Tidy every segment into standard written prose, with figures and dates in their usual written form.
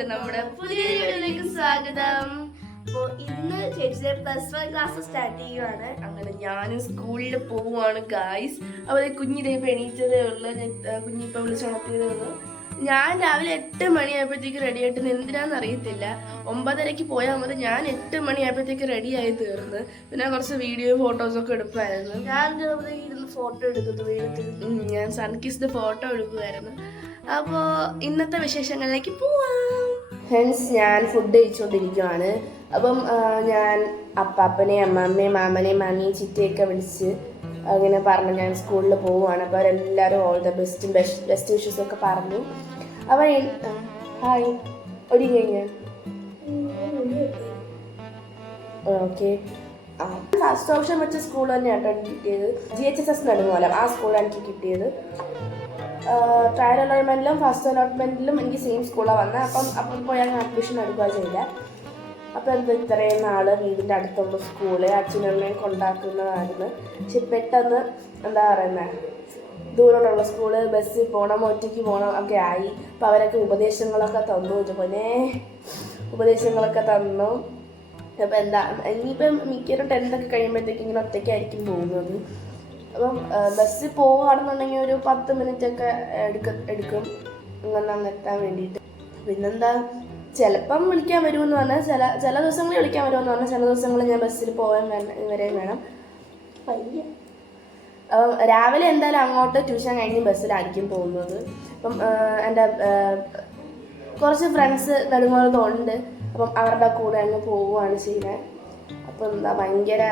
എല്ലാവർക്കും നമ്മുടെ പുതിയ വീഡിയോയിലേക്ക് സ്വാഗതം. അപ്പോൾ ഇന്ന് ചേച്ചിയുടെ +1 ക്ലാസ് സ്റ്റാർട്ട് ചെയ്യുവാണ്. അങ്ങനെ ഞാനും സ്കൂളിൽ പോവുകയാണ് ഗായ്സ്. അപ്പോൾ കുഞ്ഞിതേ എണീറ്റതേ ഉള്ളൂ, കുഞ്ഞിപ്പോൾ വിളിച്ചുണർത്തിയതേ ഉള്ളൂ. ഞാൻ രാവിലെ 8 മണിയായപ്പോഴത്തേക്ക് റെഡി ആയിട്ട് എന്തിനാന്ന് അറിയത്തില്ല. 9:30 പോയാൽ മതി, ഞാൻ 8 മണിയായപ്പോഴത്തേക്ക് റെഡിയായി തീർന്ന്. പിന്നെ കുറച്ച് വീഡിയോ ഫോട്ടോസൊക്കെ എടുക്കുമായിരുന്നു. ഞാൻ ഇരുന്ന് ഫോട്ടോ എടുക്കുന്നു വീട്ടിൽ. ഞാൻ സൺകിസ്ഡ് ഫോട്ടോ എടുക്കുമായിരുന്നു. അപ്പോൾ ഇന്നത്തെ വിശേഷങ്ങളിലേക്ക് പോവാം. ഫ്രണ്ട്സ്, ഞാൻ ഫുഡ് കഴിച്ചുകൊണ്ടിരിക്കുകയാണ്. അപ്പം ഞാൻ അപ്പാപ്പനെയും അമ്മാമ്മയും മാമനെയും മാമിയും ചിറ്റയൊക്കെ വിളിച്ച് അങ്ങനെ പറഞ്ഞു ഞാൻ സ്കൂളിൽ പോവുകയാണ്. അപ്പോൾ അവരെല്ലാവരും ഓൾ ദ ബെസ്റ്റ് വിഷസ് ഒക്കെ പറഞ്ഞു. അവൻ ഹായ് ഒരുങ്ങി ഓക്കെ. ഫസ്റ്റ് ഓപ്ഷൻ വെച്ച സ്കൂൾ തന്നെയാണ് എനിക്ക് കിട്ടിയത്. GHSS നെടുങ്ങോലം, ആ സ്കൂളാണ് എനിക്ക് കിട്ടിയത്. ട്രയൽ അലോട്ട്മെൻറ്റിലും ഫസ്റ്റ് അലോട്ട്മെൻറ്റിലും എനിക്ക് സെയിം സ്കൂളാണ് വന്നത്. അപ്പം പോയി ഞാൻ അഡ്മിഷൻ എടുക്കുക ചെയ്യില്ല. അപ്പോൾ എന്താ ഇത്രയും നാൾ വീടിൻ്റെ അടുത്തുള്ള സ്കൂള് അച്ഛനും അമ്മയും കൊണ്ടാക്കുന്നതായിരുന്നു. പക്ഷെ പെട്ടെന്ന് എന്താ പറയുന്നത്, ദൂരോട്ടുള്ള സ്കൂള്, ബസ്സിൽ പോകണം, ഒറ്റയ്ക്ക് പോകണം ഒക്കെ ആയി. അപ്പോൾ അവരൊക്കെ ഉപദേശങ്ങളൊക്കെ തന്നു, ഉപദേശങ്ങളൊക്കെ തന്നു. അപ്പോൾ എന്താ ഇനിയിപ്പം മിക്കവരും 10th കഴിയുമ്പോഴത്തേക്ക് ഇങ്ങനെ ഒറ്റയ്ക്കായിരിക്കും പോകുന്നത്. അപ്പം ബസ്സിൽ പോവുകയാണെന്നുണ്ടെങ്കിൽ ഒരു 10 മിനിറ്റൊക്കെ എടുക്കും ഇങ്ങനെ എത്താൻ വേണ്ടിയിട്ട്. പിന്നെന്താ, ചിലപ്പം വിളിക്കാൻ വരുമെന്ന് പറഞ്ഞാൽ ചില ദിവസങ്ങളിൽ വിളിക്കാൻ വരുമെന്ന് പറഞ്ഞാൽ ചില ദിവസങ്ങളിൽ ഞാൻ ബസ്സിൽ പോകാൻ വരെയും വേണം. അപ്പം രാവിലെ എന്തായാലും അങ്ങോട്ട് ട്യൂഷൻ കഴിഞ്ഞ് ബസ്സിലായിരിക്കും പോകുന്നത്. അപ്പം എൻ്റെ കുറച്ച് ഫ്രണ്ട്സ് നെടുങ്ങോലത്തുണ്ട്. അപ്പം അവരുടെ കൂടെ അങ്ങ് പോവുകയാണ് ചെയ്യുന്നത്. അപ്പം എന്താ ഭയങ്കര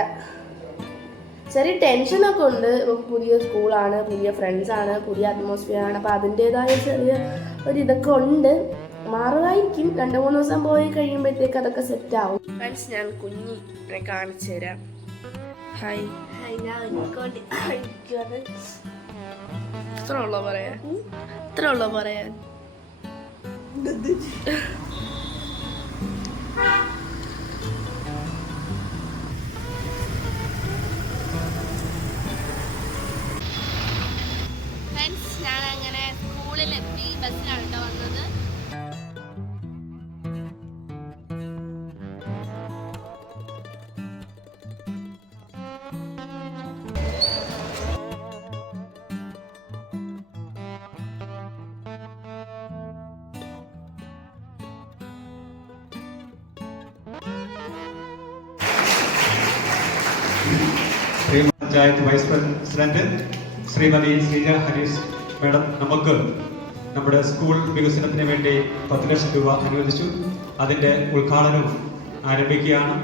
ചെറിയ ടെൻഷനൊക്കെ ഉണ്ട്. പുതിയ സ്കൂളാണ്, പുതിയ ഫ്രണ്ട്സാണ്, പുതിയ അറ്റ്മോസ്ഫിയറാണ്. അപ്പോൾ അതിൻ്റേതായ ചെറിയ ഇതൊക്കെ ഉണ്ട്. മാറുമായിരിക്കും. 2-3 ദിവസം പോയി കഴിയുമ്പോഴത്തേക്ക് അതൊക്കെ സെറ്റാവും. ഫ്രണ്ട്സ്, ഞാൻ കുഞ്ഞിനെ കാണിച്ചു തരാം. ഹായ് ഹായ്, ഞാൻ ഇത്ര ഉള്ളോ പറയാൻ ഞാൻ അങ്ങനെ സ്കൂളിലെത്തി. ബസ്സിലാണ് കേട്ടോ വന്നത്. Panchayat vice president Shrimati Sreeja Harish madam നമുക്ക് നമ്മുടെ സ്കൂൾ വികസനത്തിന് വേണ്ടി 10 ലക്ഷം രൂപ അനുവദിച്ചു. അതിൻ്റെ ഉദ്ഘാടനം ആരംഭിക്കുകയാണ്.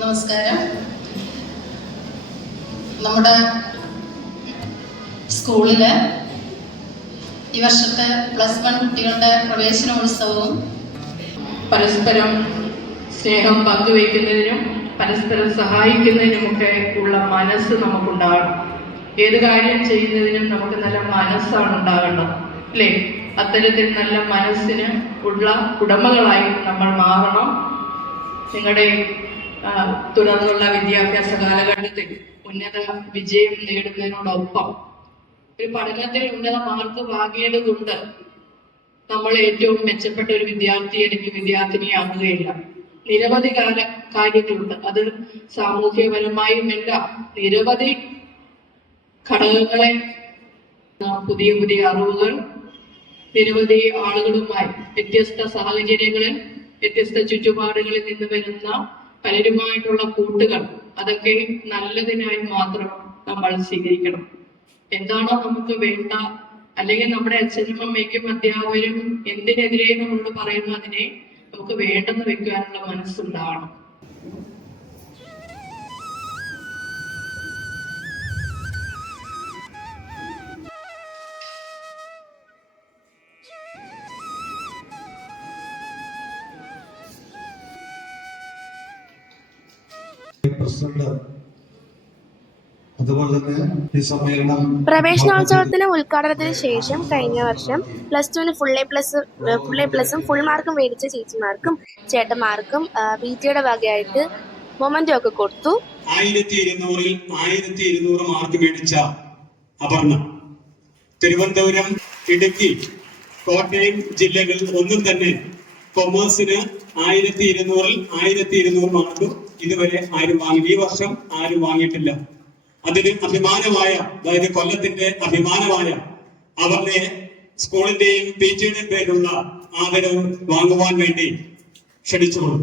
നമസ്കാരം. നമ്മുടെ സ്കൂളില് ഈ വർഷത്തെ +1 കുട്ടികളുടെ പ്രവേശനോത്സവവും പരസ്പരം സ്നേഹം പങ്കുവയ്ക്കുന്നതിനും പരസ്പരം സഹായിക്കുന്നതിനുമൊക്കെ ഉള്ള മനസ്സ് നമുക്കുണ്ടാകണം. ഏത് കാര്യം ചെയ്യുന്നതിനും നമുക്ക് നല്ല മനസ്സാണ് ഉണ്ടാകേണ്ടത്, അല്ലേ? അത്തരത്തിൽ നല്ല മനസ്സിന് ഉള്ള ഉടമകളായി നമ്മൾ മാറണം. നിങ്ങളുടെ തുടർന്നുള്ള വിദ്യാഭ്യാസ കാലഘട്ടത്തിൽ ഉന്നത വിജയം നേടുന്നതിനോടൊപ്പം ഒരു പഠനത്തിൽ ഉന്നത മാർക്ക് വാങ്ങിയത് കൊണ്ട് നമ്മൾ ഏറ്റവും മെച്ചപ്പെട്ട ഒരു വിദ്യാർത്ഥി അല്ലെങ്കിൽ വിദ്യാർത്ഥിനിയാകുകയില്ല. നിരവധി കാര്യങ്ങളുണ്ട്. അത് സാമൂഹ്യപരമായും എല്ലാം നിരവധി ഘടകങ്ങളെ, പുതിയ അറിവുകൾ, നിരവധി ആളുകളുമായി വ്യത്യസ്ത സാഹചര്യങ്ങളിൽ വ്യത്യസ്ത ചുറ്റുപാടുകളിൽ നിന്ന് വരുന്ന പലരുമായിട്ടുള്ള കൂട്ടുകൾ, അതൊക്കെ നല്ലതിനായി മാത്രം നമ്മൾ സ്വീകരിക്കണം. എന്താണോ നമുക്ക് വേണ്ട, അല്ലെങ്കിൽ നമ്മുടെ അച്ഛനും അമ്മയ്ക്കും അധ്യാപകരും എന്തിനെതിരെ നമ്മളോട് പറയുന്നു അതിനെ നമുക്ക് വേണ്ടെന്ന് വെക്കാനുള്ള മനസ്സുണ്ടാവണം. പ്രവേശനോത്സവത്തിന് ഉദ്ഘാടനത്തിന് ശേഷം കഴിഞ്ഞ വർഷം +2 ഫുൾ എ പ്ലസും ഫുൾ മാർക്കും മേടിച്ച ചേച്ചിമാർക്കും ചേട്ടന്മാർക്കും PTയുടെ വകയായിട്ട് മൊമെന്റോ ഒക്കെ കൊടുത്തു. 1200 മാർക്ക് മേടിച്ച അപർണ, തിരുവനന്തപുരം, ഇടുക്കി കോട്ടയം ജില്ലകൾ ഒന്നും തന്നെ കൊമേഴ്സിന് 1200 മാർക്ക് ഇതുവരെ ആരും വാങ്ങി. ഈ വർഷം ആരും വാങ്ങിയിട്ടില്ല. അതിന് അഭിമാനമായ, അതായത് കൊല്ലത്തിന്റെ അഭിമാനമായ അവരുടെ സ്കൂളിന്റെയും PG-യുടെയും പേരുള്ള ആദരവ് വാങ്ങുവാൻ വേണ്ടി ക്ഷണിച്ചുകൊള്ളു.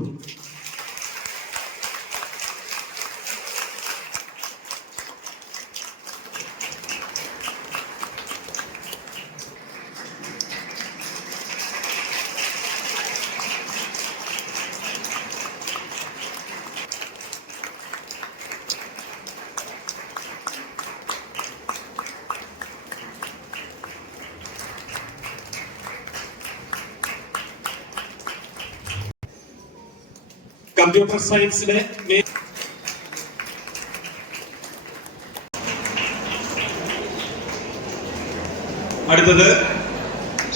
കമ്പ്യൂട്ടർ സയൻസിലെ അടുത്തത്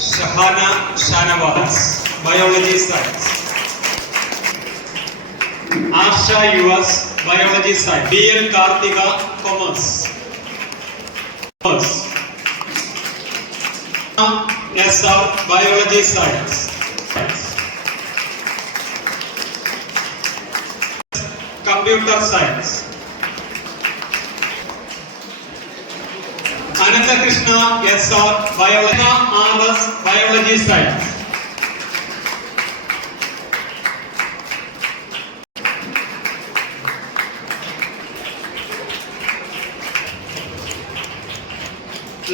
Shahana Shanavas, biology science. Arsha Yuvas, biology science. BL Karthika, commerce. SR, biology science. Computer science. Ananda Krishna, SR, biology. RS, biology science.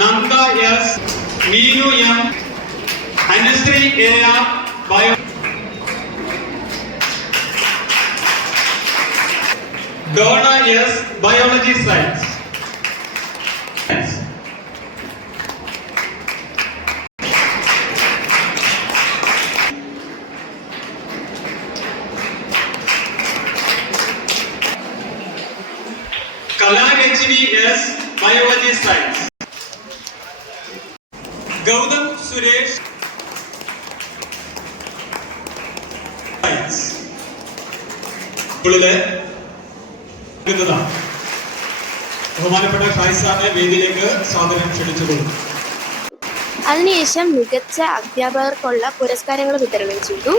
Nanda S, Meenu M, Anusri AR, bio. Donna S, biology science. Kalarajini S, biology science. Gautam Suresh, science. ബഹുമാനപ്പെട്ട ഷായിസാറിനെ വേദിയിലേക്ക് സ്വാഗതം ക്ഷണിച്ചുകൊള്ളുന്നു. അതിനുശേഷം മികച്ച അധ്യാപകർക്കുള്ള പുരസ്കാരങ്ങൾ വിതരണം ചെയ്തു.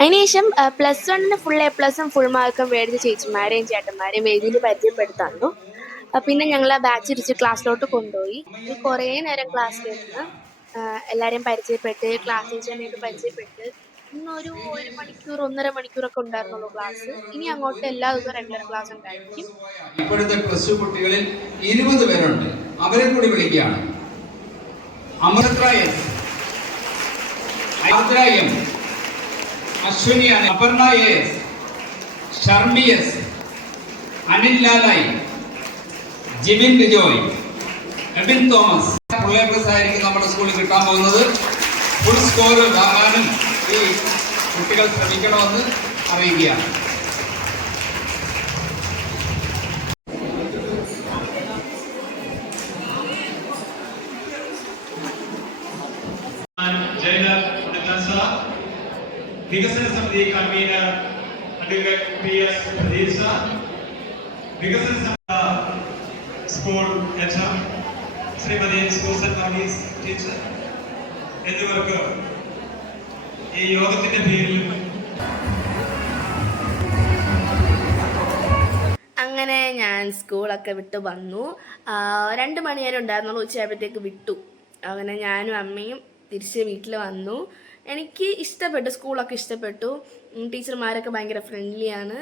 അതിനുശേഷം +1 full A+ഉം full മാർക്കും മേടിച്ച ചേച്ചിമാരെയും ചേട്ടന്മാരെയും വേദിയിൽ പരിചയപ്പെടുത്താന്നു. പിന്നെ ഞങ്ങൾ ബാച്ചിരിച്ച് ക്ലാസ്സിലോട്ട് കൊണ്ടുപോയി. കുറേ നേരം ക്ലാസ്സിലിരുന്ന് എല്ലാവരെയും പരിചയപ്പെട്ട് ക്ലാസ് ടീച്ചറിനെയൊക്കെ പരിചയപ്പെട്ട് ഇന്നൊരു 1 മണിക്കൂർ 1.5 മണിക്കൂറൊക്കെ ഉണ്ടായിരുന്നുള്ളൂ ക്ലാസ്. ഇനി അങ്ങോട്ട് എല്ലാ ദിവസവും റെഗുലർ ക്ലാസ് ഉണ്ടായിരിക്കും. ഇപ്പോഴത്തെ +2 കുട്ടികളിൽ 20 പേരുണ്ട്. അവരെ കൂടി വിളിക്കുകയാണ്. Amritha S, Ardra M, Ashwini, Aparna S, Sharmi S, Anil ലാലായി, ജിമിൻ ബിജോയ്, എബിൻ തോമസ്. പ്രൊജക്ടസ് ആയിരിക്കും നമ്മുടെ സ്കൂളിൽ കിട്ടാൻ പോകുന്നത്. ഫുൾ സ്കോർ വാങ്ങാനും ഈ കുട്ടികൾ ശ്രമിക്കണമെന്ന് അറിയിക്കുകയാണ്. വികസന സമിതി കൺവീനർ അഡ്വക്കേറ്റ് PS പ്രതീക്ഷ, വികസന സമിതി school HM Shrimati Susan Varghese teacher എന്നിവർക്ക് ഈ യോഗത്തിന്റെ പേരിൽ അങ്ങനെ ഞാൻ സ്കൂളൊക്കെ വിട്ട് വന്നു. 2 മണി വരെ ഉണ്ടായിരുന്നുള്ളൂ. ഉച്ചയായപ്പോഴത്തേക്ക് വിട്ടു. അങ്ങനെ ഞാനും അമ്മയും തിരിച്ച് വീട്ടിൽ വന്നു. എനിക്ക് ഇഷ്ടപ്പെട്ടു, സ്കൂളൊക്കെ ഇഷ്ടപ്പെട്ടു. ടീച്ചർമാരൊക്കെ ഭയങ്കര ഫ്രണ്ട്ലിയാണ്.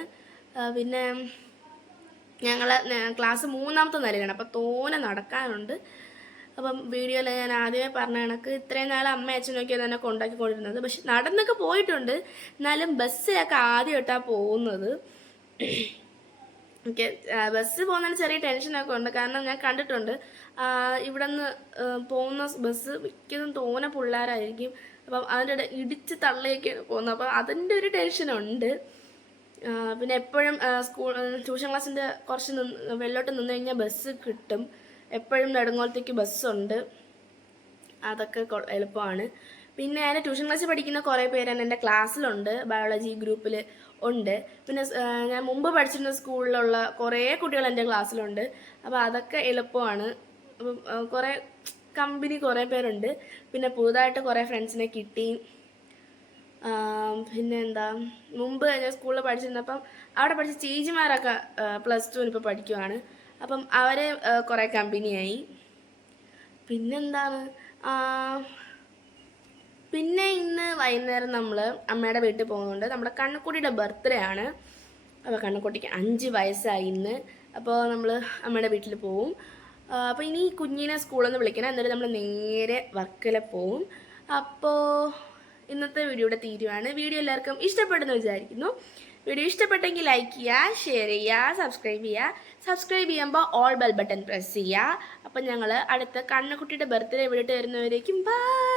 പിന്നെ ഞങ്ങൾ ക്ലാസ് 3ാമത്തെ നിലയിലാണ്, അപ്പോൾ തോനെ നടക്കാനുണ്ട്. അപ്പം വീഡിയോയിൽ ഞാൻ ആദ്യമേ പറഞ്ഞ കണക്ക് ഇത്രയും നാൾ അമ്മ അച്ഛനൊക്കെ തന്നെ കൊണ്ടാക്കിക്കൊണ്ടിരുന്നത്. പക്ഷെ നടന്നൊക്കെ പോയിട്ടുണ്ട്. എന്നാലും ബസ്സിലൊക്കെ ആദ്യമായിട്ടാണ് പോകുന്നത്. ഓക്കെ, ബസ് പോകുന്നതിന് ചെറിയ ടെൻഷനൊക്കെ ഉണ്ട്. കാരണം ഞാൻ കണ്ടിട്ടുണ്ട് ഇവിടെ നിന്ന് പോകുന്ന ബസ് മിക്കതും തോനെ പിള്ളേരായിരിക്കും. അപ്പം അതിൻ്റെ ഇടിച്ച് തള്ളിയൊക്കെയാണ് പോകുന്നത്. അപ്പം അതിൻ്റെ ഒരു ടെൻഷനുണ്ട്. പിന്നെ എപ്പോഴും ട്യൂഷൻ ക്ലാസ്സിൻ്റെ കുറച്ച് വെള്ളോട്ട് നിന്ന് കഴിഞ്ഞാൽ ബസ് കിട്ടും. എപ്പോഴും നെടുങ്ങോലത്തേക്ക് ബസ്സുണ്ട്. അതൊക്കെ എളുപ്പമാണ്. പിന്നെ ഞാൻ ട്യൂഷൻ ക്ലാസ്സിൽ പഠിക്കുന്ന കുറേ പേരാണ് എൻ്റെ ക്ലാസ്സിലുണ്ട്. ബയോളജി ഗ്രൂപ്പിൽ ഉണ്ട്. പിന്നെ ഞാൻ മുമ്പ് പഠിച്ചിരുന്ന സ്കൂളിലുള്ള കുറേ കുട്ടികൾ എൻ്റെ ക്ലാസ്സിലുണ്ട്. അപ്പോൾ അതൊക്കെ എളുപ്പമാണ്. അപ്പം കുറേ കമ്പനി കുറേ പേരുണ്ട്. പിന്നെ പുതുതായിട്ട് കുറേ ഫ്രണ്ട്സിനെ കിട്ടി. പിന്നെ എന്താ, മുമ്പ് ഞാൻ സ്കൂളിൽ പഠിച്ചിരുന്നപ്പം അവിടെ പഠിച്ച ചേച്ചിമാരൊക്കെ +2 ഇപ്പോൾ പഠിക്കുവാണ്. അപ്പം അവരെ കുറേ കമ്പനിയായി. പിന്നെന്താണ്, പിന്നെ ഇന്ന് വൈകുന്നേരം നമ്മൾ അമ്മയുടെ വീട്ടിൽ പോകുന്നുണ്ട്. നമ്മുടെ കണ്ണക്കുട്ടിയുടെ ബർത്ത്ഡേ ആണ്. അപ്പോൾ കണ്ണക്കുട്ടിക്ക് 5 വയസ്സായി ഇന്ന്. അപ്പോൾ നമ്മൾ അമ്മയുടെ വീട്ടിൽ പോവും. അപ്പോൾ ഇനി കുഞ്ഞിനെ സ്കൂളിൽ നിന്ന് വിളിക്കണം. എന്നിട്ട് നമ്മൾ നേരെ വർക്കല പോവും. അപ്പോൾ ഇന്നത്തെ വീഡിയോ ഇവിടെ തീരുവാണ്. വീഡിയോ എല്ലാവർക്കും ഇഷ്ടപ്പെടുന്നു വിചാരിക്കുന്നു. വീഡിയോ ഇഷ്ടപ്പെട്ടെങ്കിൽ ലൈക്ക് ചെയ്യുക, ഷെയർ ചെയ്യുക, സബ്സ്ക്രൈബ് ചെയ്യുക. സബ്സ്ക്രൈബ് ചെയ്യുമ്പോൾ ഓൾ ബെൽ ബട്ടൺ പ്രസ് ചെയ്യുക. അപ്പം ഞങ്ങൾ അടുത്ത കണ്ണക്കുട്ടിയുടെ ബർത്ത്ഡേ വീഡിയോ വരുന്നവരേക്കും ബൈ.